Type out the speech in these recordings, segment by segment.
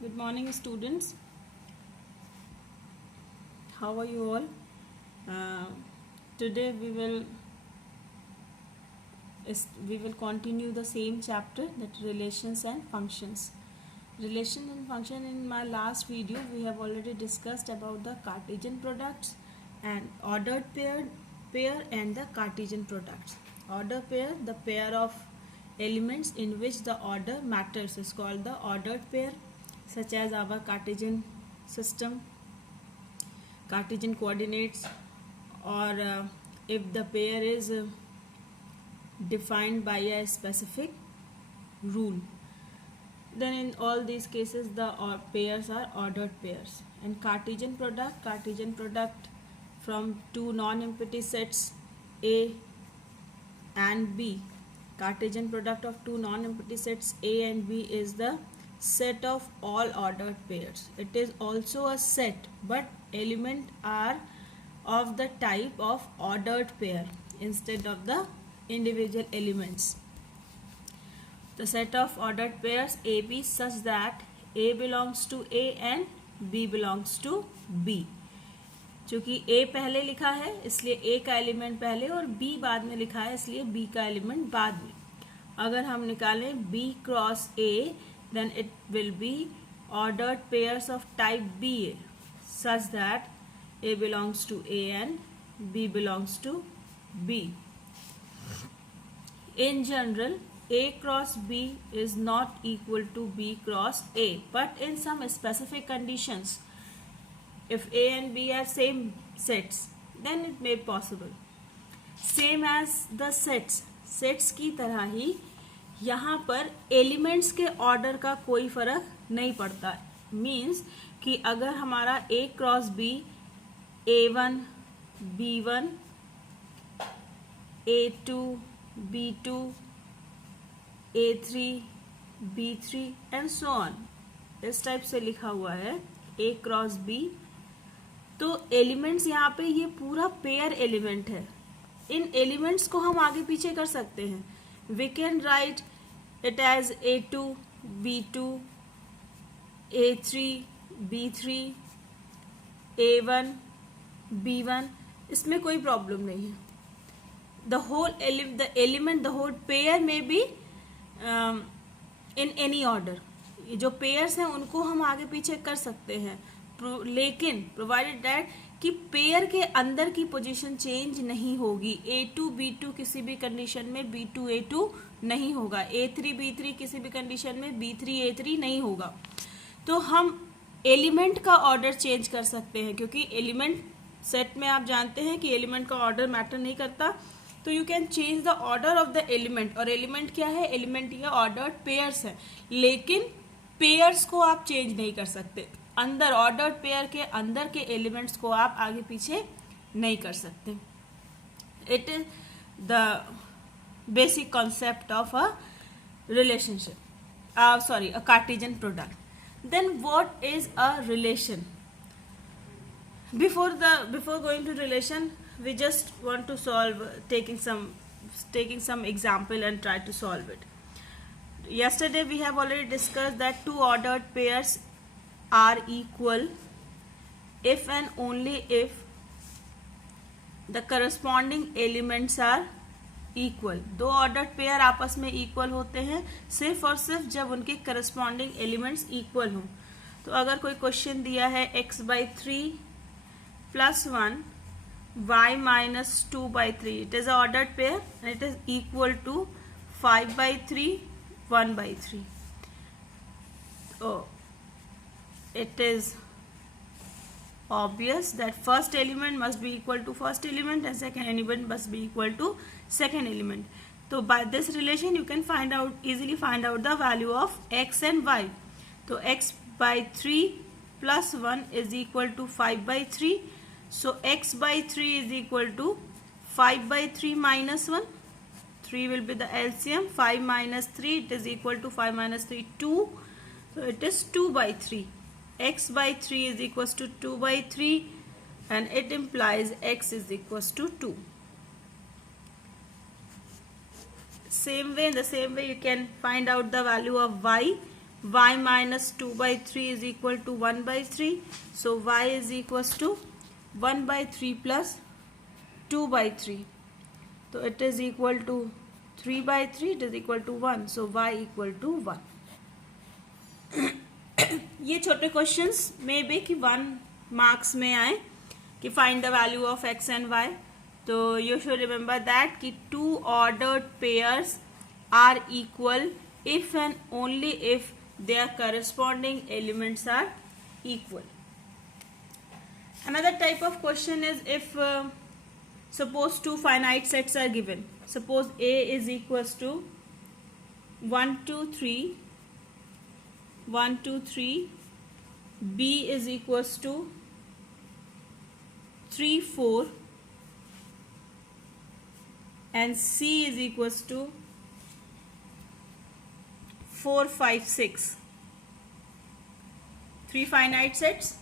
Good morning, students. How are you all? Uh, Today we will continue the same chapter, that relations and functions. Relation and function. In my last video, we have already discussed about the Cartesian products and ordered pair and the Cartesian products. Order pair, the pair of elements in which the order matters, is called the ordered pair, such as our Cartesian system, Cartesian coordinates, or if the pair is defined by a specific rule, then in all these cases the pairs are ordered pairs. And Cartesian product from two non-empty sets A and B. Cartesian product of two non-empty sets A and B is the set of all ordered pairs. It is also a set, but elements are of the type of ordered pair instead of the individual elements. The set of ordered pairs AB such that A belongs to A and B belongs to B. चूँकि A पहले लिखा है इसलिए A का element पहले और B बाद में लिखा है इसलिए B का एलिमेंट बाद में. अगर हम निकालें B cross A, then it will be ordered pairs of type BA such that A belongs to A and B belongs to B. In general, A cross B is not equal to B cross A, but in some specific conditions, if A and B are same sets, then it may be possible. Same as the sets की तरह ही यहाँ पर elements के order का कोई फर्क नहीं पड़ता. मीन्स कि अगर हमारा A cross B A1 B1 A2 B2 A3 B3 and so on इस टाइप से लिखा हुआ है A क्रॉस B, तो एलिमेंट्स यहाँ पे ये पूरा पेयर एलिमेंट है. इन एलिमेंट्स को हम आगे पीछे कर सकते हैं. We can write it as A2 B2 A3 B3 A1 B1. इसमें कोई प्रॉब्लम नहीं है. the element, the whole pair may be in any order. जो पेयर्स हैं उनको हम आगे पीछे कर सकते हैं, लेकिन प्रोवाइडेड दैट कि पेयर के अंदर की पोजीशन चेंज नहीं होगी. A2 B2 किसी भी कंडीशन में B2 A2 नहीं होगा. A3 B3 किसी भी कंडीशन में B3 A3 नहीं होगा. तो हम एलिमेंट का ऑर्डर चेंज कर सकते हैं, क्योंकि एलिमेंट सेट में आप जानते हैं कि एलिमेंट का ऑर्डर मैटर नहीं करता. तो you can change the order of the element. और एलिमेंट क्या है? एलिमेंट ये ऑर्डर्ड पेयर्स है, लेकिन पेयर्स को आप चेंज नहीं कर सकते. अंदर ऑर्डर्ड पेयर के अंदर के एलिमेंट्स को आप आगे पीछे नहीं कर सकते. It is the basic concept of a relationship, sorry a Cartesian product. Then what is a relation? Before going to relation, we just want to solve taking some example and try to solve it. Yesterday we have already discussed that two ordered pairs are equal if and only if the corresponding elements are equal. दो ordered pair आपस में equal होते हैं सिर्फ और सिर्फ जब उनके corresponding elements equal हों. तो अगर कोई क्वेश्चन दिया है x/3 plus 1 y minus 2/3, it is an ordered pair and it is equal to 5/3 1/3. Oh, it is obvious that first element must be equal to first element and second element must be equal to second element. So by this relation you can easily find out the value of x and y. So x/3 plus 1 is equal to 5/3. So x/3 is equal to 5/3 minus 1. 3 will be the LCM. 5 minus 3, it is equal to 5 minus 3 2. So it is 2/3. x/3 is equals to 2/3 and it implies x is equals to 2. In the same way you can find out the value of y y minus 2 by 3 is equal to 1 by 3. So y is equals to 1 by 3 plus 2 by 3. So it is equal to 3 by 3, it is equal to 1. So y equal to 1. ये छोटे questions में भी कि 1 marks में आए कि find the value of x and y. तो you should remember that कि two ordered pairs are equal if and only if their corresponding elements are equal. Another type of question is if suppose two finite sets are given. Suppose A is equals to 1 2 3, 1 2 3, B is equals to 3 4, and C is equals to 4 5 6. Three finite sets.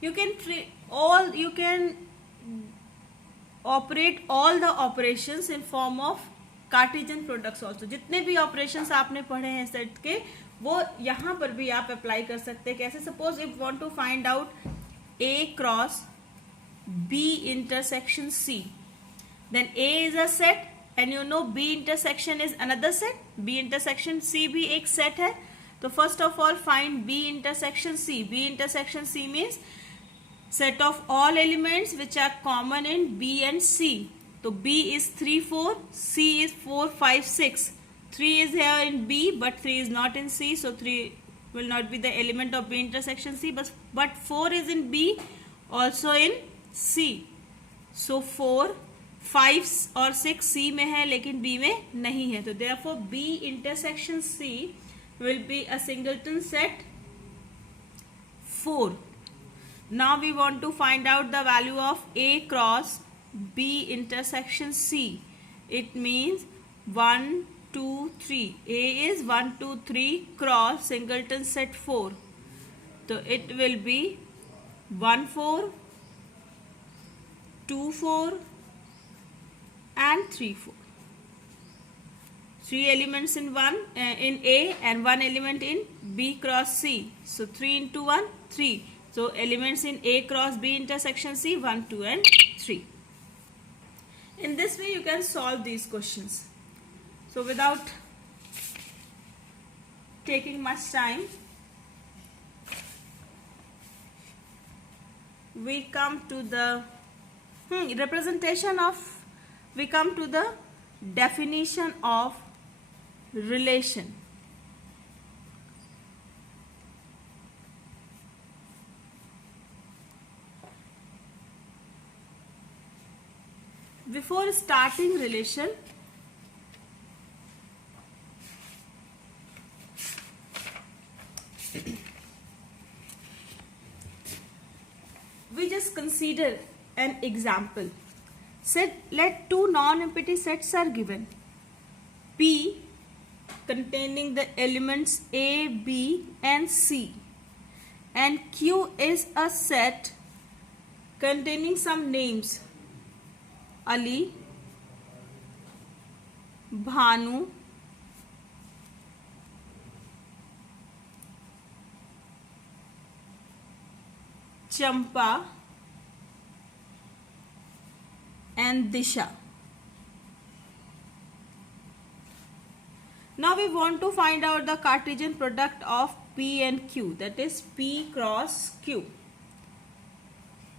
You can operate all the operations in form of Cartesian products also. जितने भी operations आपने पढ़े हैं set के वो यहाँ पर भी आप अप्लाई कर सकते हैं. कैसे? Suppose if want to find out A cross B intersection C, then A is a set and you know B intersection is another set. B intersection C भी एक set है. तो first of all find B intersection C. B intersection C means set of all elements which are common in B and C. So B is 3 4, C is 4 5 6. 3 is here in B but 3 is not in C, so 3 will not be the element of B intersection C, but 4 is in B, also in C. So 4 5 और 6 C में है लेकिन B में नहीं है. तो therefore B intersection C will be a singleton set 4. Now we want to find out the value of A cross B intersection C. It means 1 2 3. A is 1 2 3 cross singleton set 4. So it will be 1 4, 2 4 and 3 4. 3 elements in A and 1 element in B cross C. So 3 into 1 3. So elements in A cross B intersection C 1 2 and 3. In this way you can solve these questions. So without taking much time, we come to the we come to the definition of relation. Before starting relation, we just consider an example. Let two non-empty sets are given. P containing the elements A, B and C, and Q is a set containing some names Ali, Bhanu, Champa and Disha. Now we want to find out the Cartesian product of P and Q, that is P cross Q.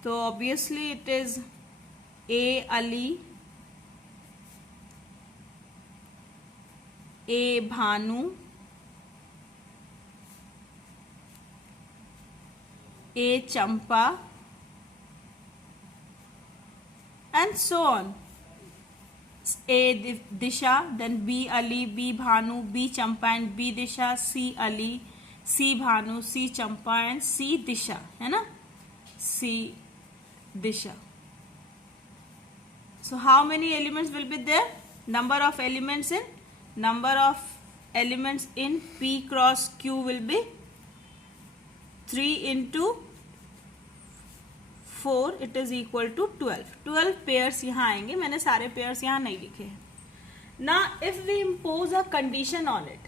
So obviously it is A Ali, A Bhanu, A Champa and so on. A Disha, then B Ali, B Bhanu, B Champa and B Disha, C Ali, C Bhanu, C Champa and C Disha, है ना? C Disha. So how many elements will be there? Number of elements in P cross Q will be 3 into 4, it is equal to 12. 12 pairs यहाँ आएंगे, मैंने सारे pairs यहाँ नहीं लिखे हैं. Now if we impose a condition on it,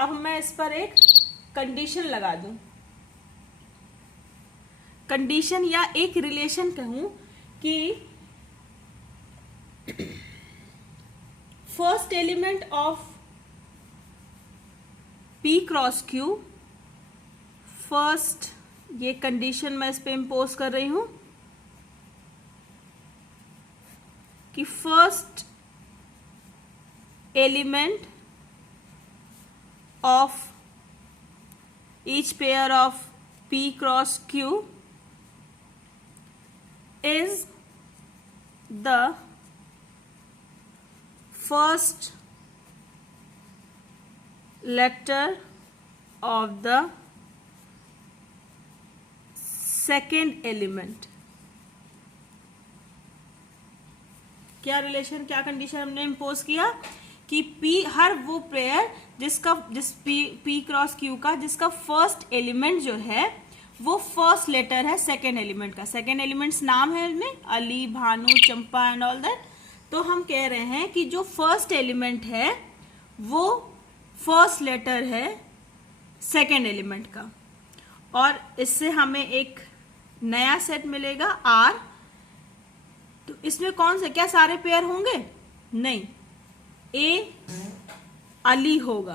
अब मैं इस पर एक कंडीशन लगा दूं, कंडीशन या एक रिलेशन कहूं कि first element of P cross Q, first, ये कंडीशन मैं इस पे इम्पोज कर रही हूं कि first element of each pair of P cross Q is the first letter of the second element. क्या रिलेशन, क्या कंडीशन हमने इम्पोज किया कि P, हर वो पेयर जिस P क्रॉस Q का जिसका फर्स्ट एलिमेंट जो है वो फर्स्ट लेटर है सेकेंड एलिमेंट का, सेकेंड एलिमेंट्स नाम है इसमें अली, भानु, चंपा एंड ऑल दैट, तो हम कह रहे हैं कि जो फर्स्ट एलिमेंट है वो फर्स्ट लेटर है सेकेंड एलिमेंट का, और इससे हमें एक नया सेट मिलेगा R। तो इसमें कौन से, क्या सारे पेयर होंगे? नहीं, ए अली होगा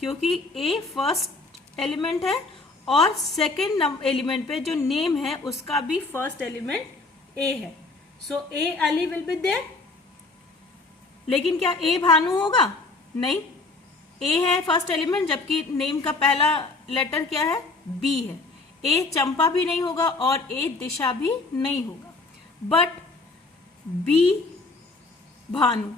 क्योंकि ए फर्स्ट एलिमेंट है और सेकेंड एलिमेंट पे जो नेम है उसका भी फर्स्ट एलिमेंट ए है, सो ए अली विल बी देयर। लेकिन क्या ए भानु होगा? नहीं, ए है फर्स्ट एलिमेंट जबकि नेम का पहला लेटर क्या है? बी है। ए चंपा भी नहीं होगा और ए दिशा भी नहीं होगा, but B Bhanu,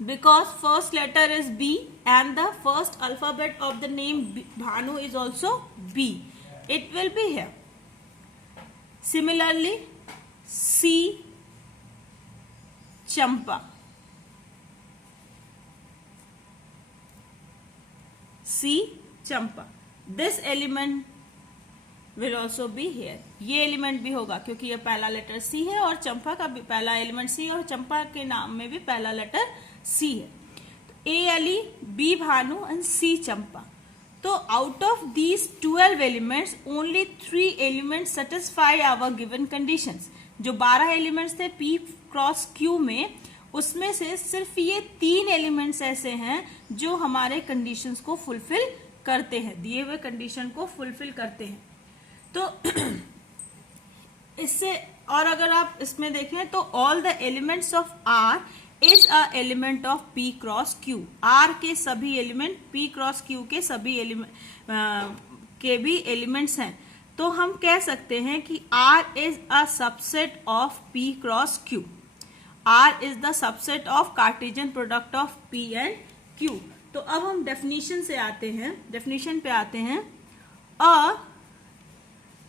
because first letter is B and the first alphabet of the name Bhanu is also B, it will be here. Similarly, C Champa, C Champa, this element will also be here. ये element भी होगा क्योंकि ये पहला letter C है और चंपा का भी पहला एलिमेंट C है और चंपा के नाम में भी पहला लेटर C है। तो A Ali, B Bhanu and C Champa. तो out of these 12 elements only 3 elements satisfy our given conditions. जो 12 एलिमेंट्स थे P क्रॉस Q में, उसमें से सिर्फ ये 3 एलिमेंट्स ऐसे हैं जो हमारे कंडीशंस को फुलफिल करते हैं, दिए हुए कंडीशन को फुलफिल करते हैं। तो इससे, और अगर आप इसमें देखें तो all the elements of R is a element of P cross Q। R के सभी एलिमेंट P क्रॉस Q के सभी एलिमेंट के भी एलिमेंट्स हैं, तो हम कह सकते हैं कि R is a subset of P cross Q। R is the subset of Cartesian product of P and Q। तो अब हम डेफिनेशन से आते हैं, डेफिनेशन पे आते हैं। अ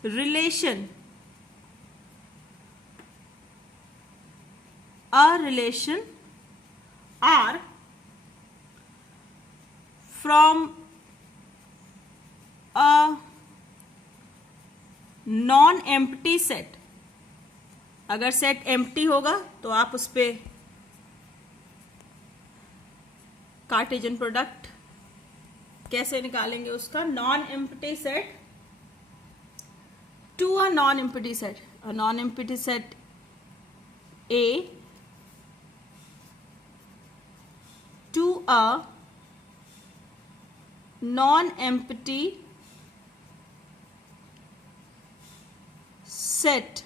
relation R from a non empty set. अगर सेट एम्प्टी होगा तो आप उस पे कार्टेशियन प्रोडक्ट कैसे निकालेंगे उसका? Non empty set to a non-empty set, a non-empty set A to a non-empty set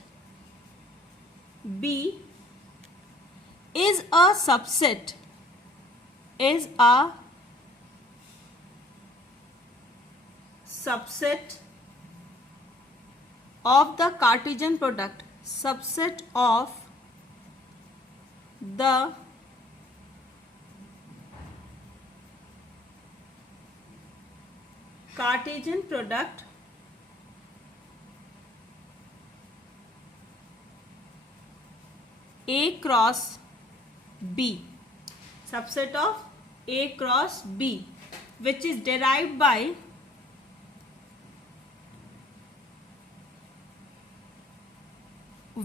B is a subset, is a subset of the Cartesian product, subset of the Cartesian product A cross B, subset of A cross B, which is derived by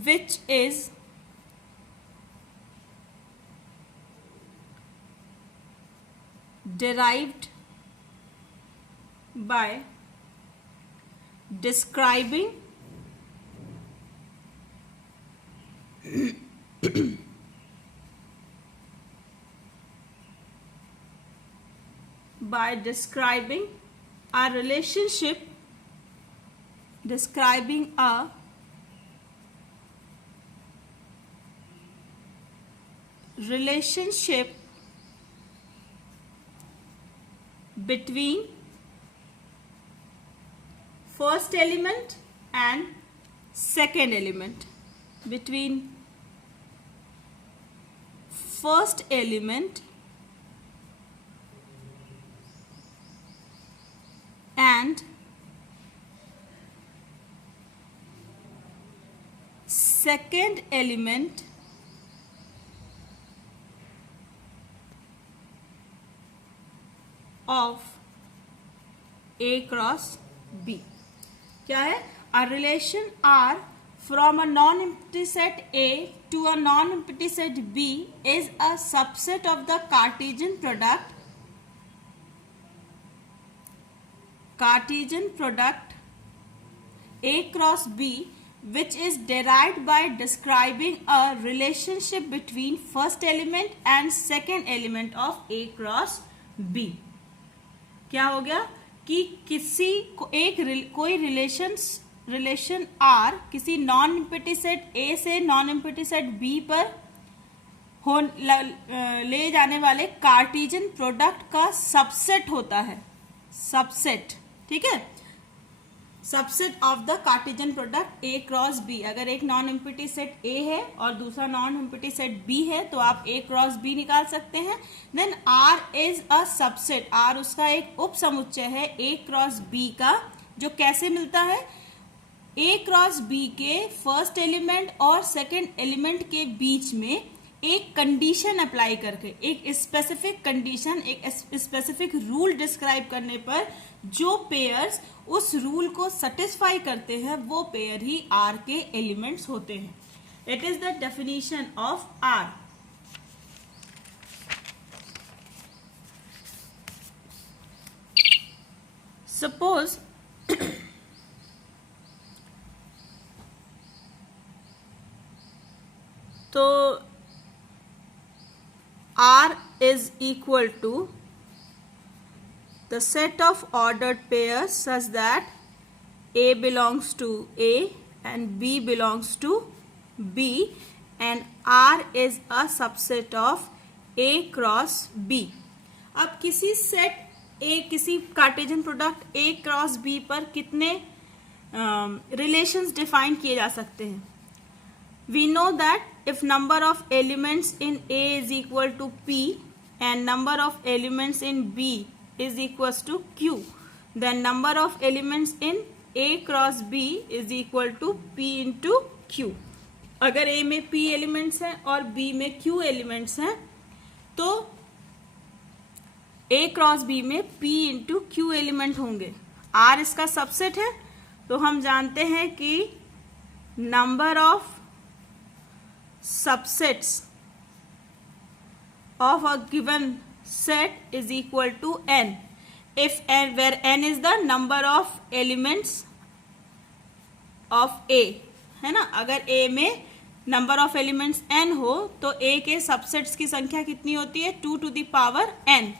which is derived by describing a relationship, describing a relationship between first element and second element, between first element and second element of A cross B. क्या है? A relation R from a non-empty set A to a non-empty set B is a subset of the Cartesian product A cross B, which is derived by describing a relationship between first element and second element of A cross B. क्या हो गया कि किसी को कोई relation R किसी non empty set A से non empty set B पर ले जाने वाले कार्टेशियन प्रोडक्ट का सबसेट होता है. सबसेट, ठीक है, subset of the Cartesian product A cross B. अगर एक नॉन एम्प्टी सेट A है और दूसरा नॉन एम्प्टी सेट B है तो आप A क्रॉस B निकाल सकते हैं. Then R is a subset. R उसका एक उप समुच्चय है A क्रॉस B का, जो कैसे मिलता है? A क्रॉस B के फर्स्ट एलिमेंट और सेकेंड एलिमेंट के बीच में एक कंडीशन अप्लाई करके, एक स्पेसिफिक कंडीशन, एक स्पेसिफिक रूल डिस्क्राइब करने पर जो पेयर्स उस रूल को सेटिस्फाई करते हैं वो पेयर ही R के एलिमेंट्स होते हैं. It is the definition of R. Suppose तो R is equal to the set of ordered pairs such that A belongs to A and B belongs to B and R is a subset of A cross B. अब किसी set A, किसी Cartesian product A cross B पर कितने relations define किए जा सकते हैं? We know that if number of elements in A is equal to P and number of elements in B is equals to Q, then number of elements in A cross B is equal to P into Q. अगर A में P elements हैं और B में Q elements हैं तो A cross B में P into Q element होंगे. R इसका सबसेट है तो हम जानते हैं कि number of subsets of a given set is equal to n if n, where n is the number of elements of A, है ना. अगर A में नंबर ऑफ एलिमेंट्स n हो तो A के सबसेट्स की संख्या कितनी होती है? 2 to the power n.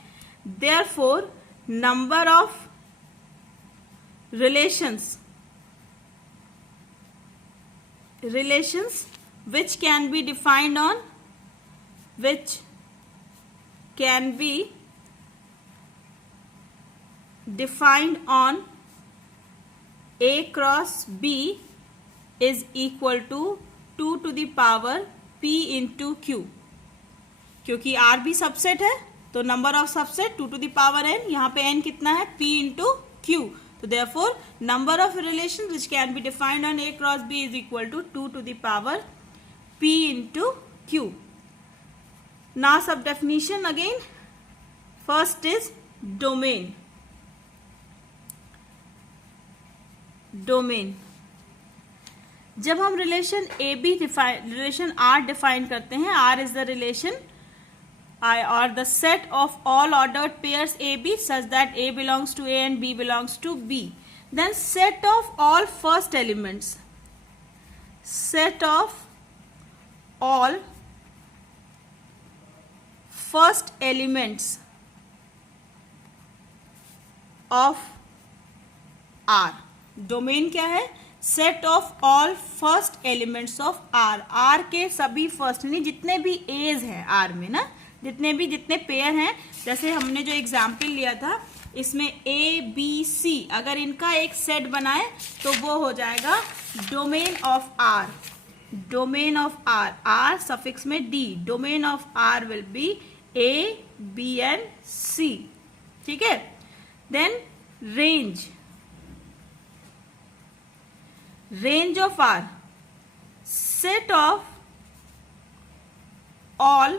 therefore number of relations which can be defined on A cross B is equal to 2 to the power P into Q. क्योंकि R भी सबसेट है तो number of subset 2 to the power n, यहाँ पे n कितना है? P into Q. तो therefore number of relations which can be defined on A cross B is equal to 2 to the power P into Q. Now sub definition again. First is domain. जब हम relation R define करते हैं, R is the relation or the set of all ordered pairs AB such that A belongs to A and B belongs to B. Then set of all first elements. Set of all first elements of R. Domain क्या है? Set of all first elements of R. R के सभी first यानी जितने भी as हैं are में ना, जितने पेयर हैं, जैसे हमने जो एग्जाम्पल लिया था इसमें ए बी सी, अगर इनका एक सेट बनाए तो वो हो जाएगा domain of R. Domain of R, R suffix में D, domain of R will be A B and C. ठीक है. Then range, range of R, set of all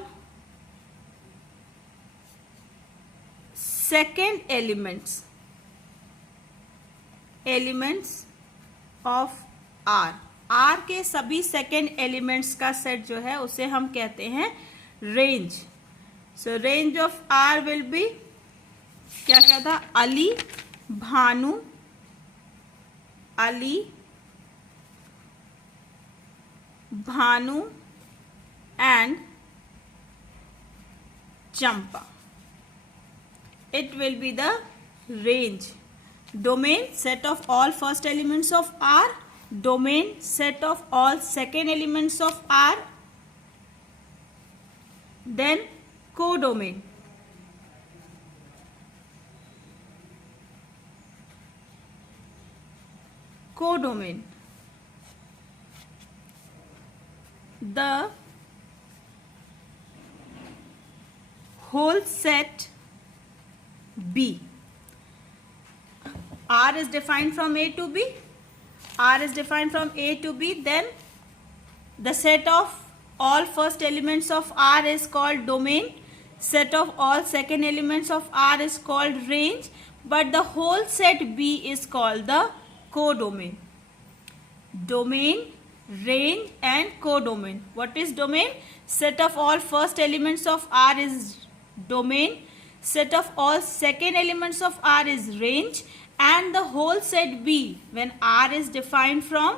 second elements of R. R के सभी second elements का set जो है उसे हम कहते हैं range. So range of R will be क्या था? Ali, Bhanu, Ali, Bhanu and Champa. It will be the range. Domain, set of all first elements of R. Domain, set of all second elements of R. Then codomain. Codomain. The whole set B. R is defined from A to B. R is defined from A to B. Then the set of all first elements of R is called domain. Set of all second elements of R is called range. But the whole set B is called the codomain. Domain, range and codomain. What is domain? Set of all first elements of R is domain. Set of all second elements of R is range. And the whole set B, when R is defined from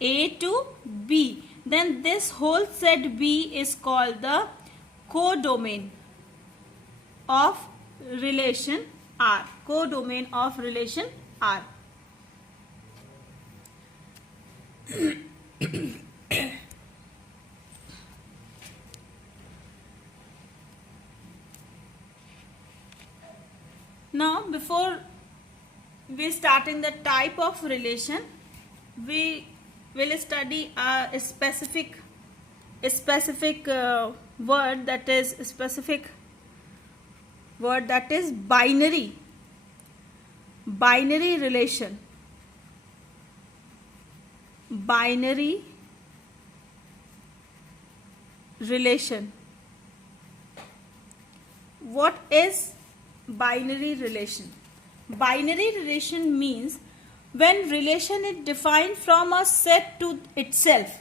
A to B, then this whole set B is called the codomain of relation R. Codomain of relation R. Now, before we starting the type of relation, we will study a specific word, that is binary relation. Binary relation. What is binary relation? Binary relation means when relation is defined from a set to itself.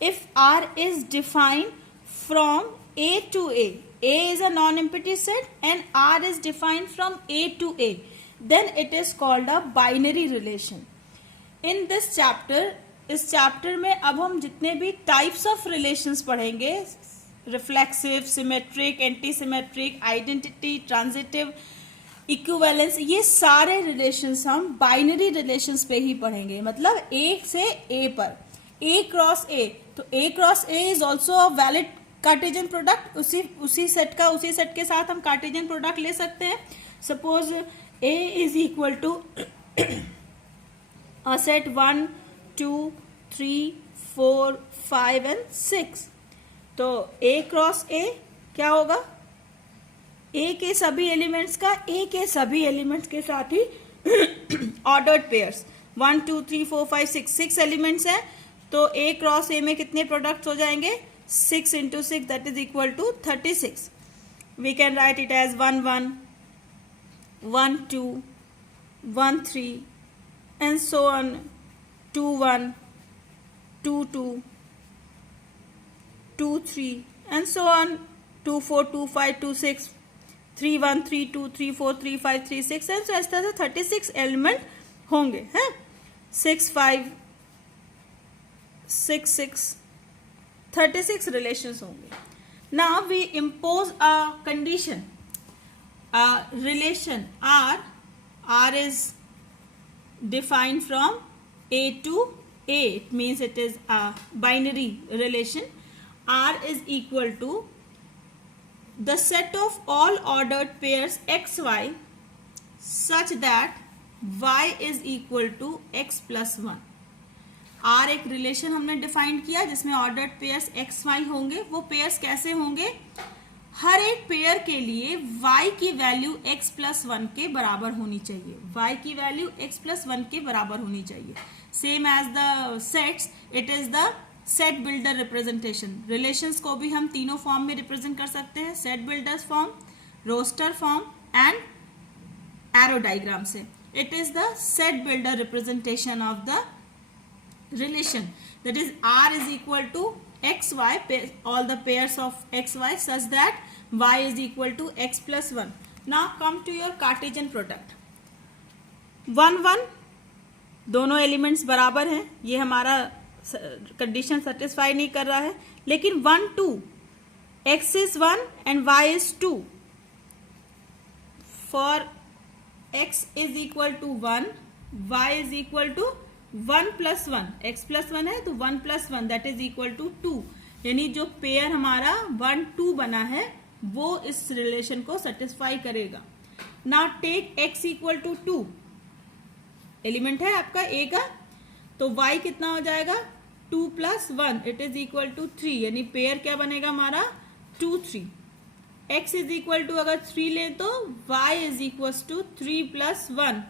If R is defined from A to A is a non-empty set and R is defined from A to A, then it is called a binary relation. In this chapter, इस chapter में अब हम जितने भी types of relations पढ़ेंगे, reflexive, symmetric, anti symmetric, identity, transitive, equivalence, ये सारे relations हम बाइनरी रिलेशंस पे ही पढ़ेंगे. मतलब ए से ए पर, ए क्रॉस ए, तो A cross A is also a valid Cartesian product. उसी सेट के साथ हम कार्टेशियन प्रोडक्ट ले सकते हैं. Suppose A is equal to a set 1 2 3 4 5 and 6. तो A क्रॉस A क्या होगा? A के सभी एलिमेंट्स का A के सभी एलिमेंट्स के साथ ही ऑर्डर्ड पेयर्स 1 2 3 4 5 6 एलिमेंट्स हैं. तो A क्रॉस A में कितने प्रोडक्ट्स हो जाएंगे? 6 into 6, that is equal to 36. We can write it as 1 1 1 2 1 3 and so on. 2 1 2 2 2 3 and so on. 2 4 2 5 2 6 3 1 3 2 3 4 3 5 3 6 and तो इस तरह से 36 एलिमेंट होंगे हैं. 6 5 6 6 36 रिलेशंस होंगे. Now we impose a condition. Relation R is defined from A to A. It means it is a binary relation. R is equal to the set of all ordered pairs xy such that y is equal to x plus 1. R एक relation हमने define किया जिसमें ordered pairs x Y होंगे. वो pairs कैसे होंगे? हर एक pair के लिए y की वैल्यू x प्लस 1 के बराबर होनी चाहिए. y की वैल्यू x प्लस 1 के बराबर होनी चाहिए. Same as the sets, it is the set builder representation. Relations को भी हम तीनों फॉर्म में रिप्रेजेंट कर सकते हैं. Set builders form, roster form and arrow diagram से. It is the set builder representation of the relation, that is R is equal to xy, all the pairs of xy such that y is equal to x plus 1. Now come to your Cartesian product. 1 1 दोनों elements बराबर हैं, ये हमारा condition satisfy नहीं कर रहा है. लेकिन 1 2 x is 1 and y is 2. For x is equal to 1, y is equal to 1 plus 1. x plus 1 है तो 1 plus 1 that is equal to 2. यानी जो पेयर हमारा 1 2 बना है वो इस रिलेशन को सेटिस्फाई करेगा. Now take x equal to 2. Element है आपका a का, तो y कितना हो जाएगा? 2 plus 1 it is equal to 3. यानी पेयर क्या बनेगा हमारा? 2 3. x इज इक्वल टू अगर 3 ले तो y is equal to 3 plus 1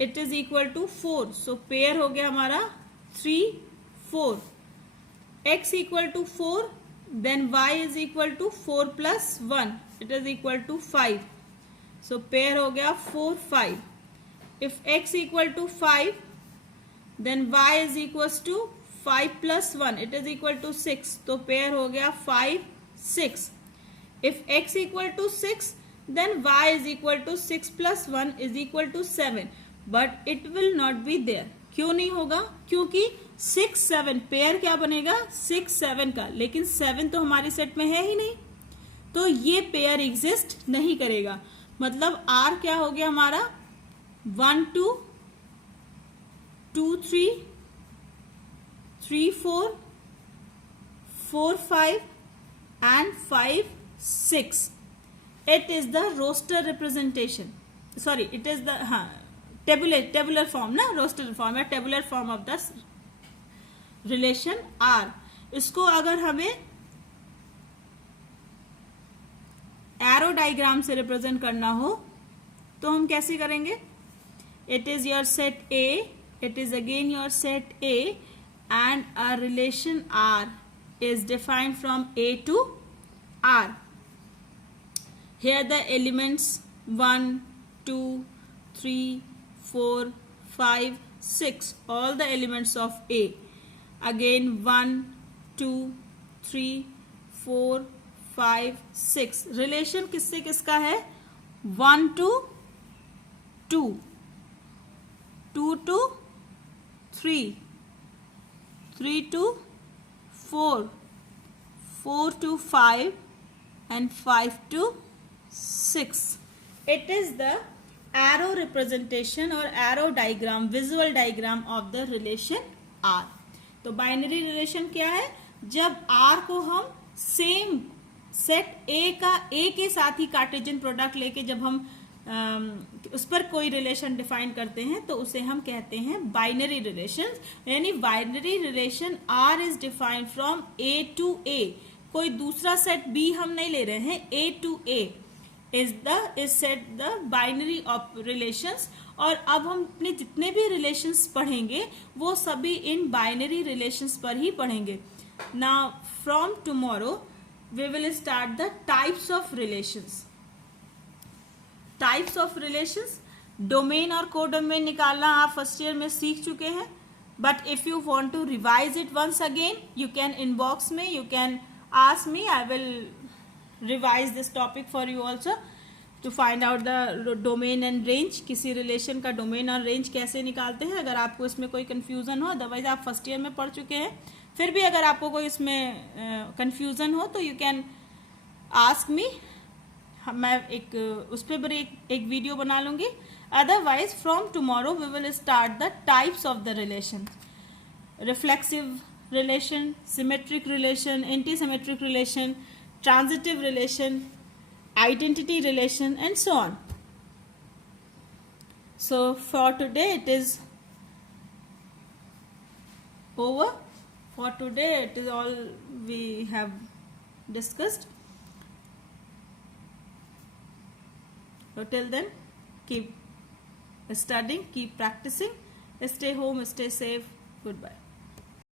it is equal to 4. So pair हो गया हमारा 3 4. x equal to 4, then y is equal to 4 plus 1 it is equal to 5. So pair हो गया 4 5. If x equal to 5, then y is equal to 5 plus 1 it is equal to 6. तो pair हो गया 5 6. If x equal to 6, then y is equal to 6 plus 1 is equal to 7. But it will not be there. क्यों नहीं होगा? क्योंकि 6 7 pair क्या बनेगा? 6 7 का, लेकिन 7 तो हमारे सेट में है ही नहीं, तो ये पेयर एग्जिस्ट नहीं करेगा. मतलब R क्या हो गया हमारा? 1 2 2 3 3 4 4 5 and 5 6. It is the roster representation. Sorry, it is the tabular form ना, roster form या tabular form of the relation R. इसको अगर हमें एरो डायग्राम से रिप्रेजेंट करना हो तो हम कैसे करेंगे? It is your set A, it is again your set A and a relation R is defined from A to R. Here the elements 1 2 3 4 5 6, all the elements of A. Again 1 2 3 4 5 6. Relation किससे किसका है? 1 to 2, 2 to 3, 3 to 4, 4 to 5 and 5 to 6. It is the arrow representation or arrow diagram, visual diagram of the relation R. तो binary relation क्या है? जब R को हम same set A के साथ ही कार्टेशियन प्रोडक्ट लेके जब हम उस पर कोई रिलेशन डिफाइन करते हैं तो उसे हम कहते हैं बाइनरी रिलेशन. यानी binary relation R is defined from A to A. कोई दूसरा सेट B हम नहीं ले रहे हैं. A to A is set the binary of relations. और अब हम अपने जितने भी रिलेशंस पढ़ेंगे वो सभी इन बाइनरी रिलेशंस पर ही पढ़ेंगे. Now from tomorrow we will start the types of relations. Types of relations, domain और कोडोमेन निकालना आप फर्स्ट ईयर में सीख चुके हैं. But if you want to revise it once again, you can inbox में, you can ask me, I will revise this topic for you also to find out the domain and range. किसी relation का domain और range कैसे निकालते हैं, अगर आपको इसमें कोई कन्फ्यूज़न हो, अदरवाइज आप फर्स्ट ईयर में पढ़ चुके हैं, फिर भी अगर आपको कोई इसमें कन्फ्यूज़न हो तो यू कैन आस्क मी, मैं एक उस पर एक वीडियो बना लूँगी. Otherwise from tomorrow we will start the types of the relation. Reflexive relation, symmetric relation, anti-symmetric relation, transitive relation, identity relation, and so on. So for today it is over. For today it is all we have discussed. So till then, keep studying, keep practicing, stay home, stay safe. Goodbye.